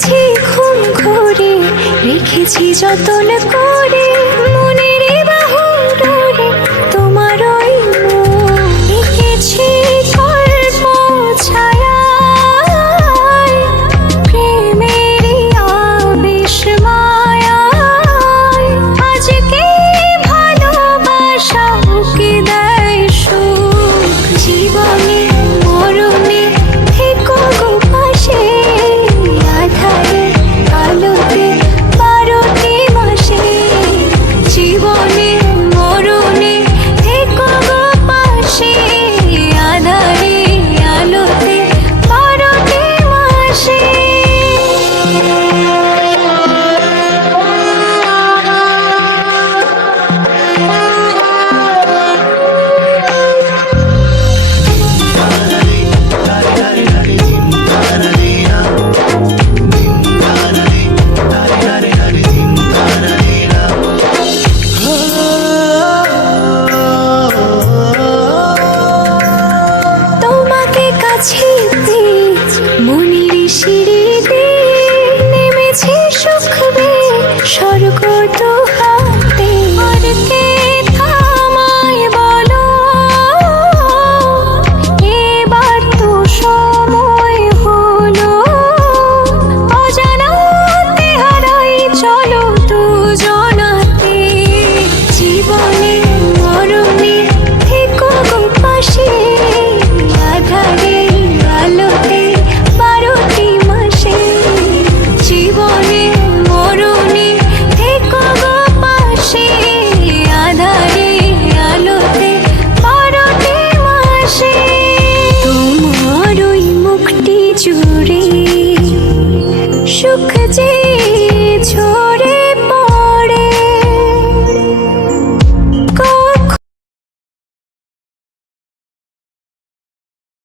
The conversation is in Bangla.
রেখেছি ঘুম ঘরে রেখেছি যতন করে। 过你。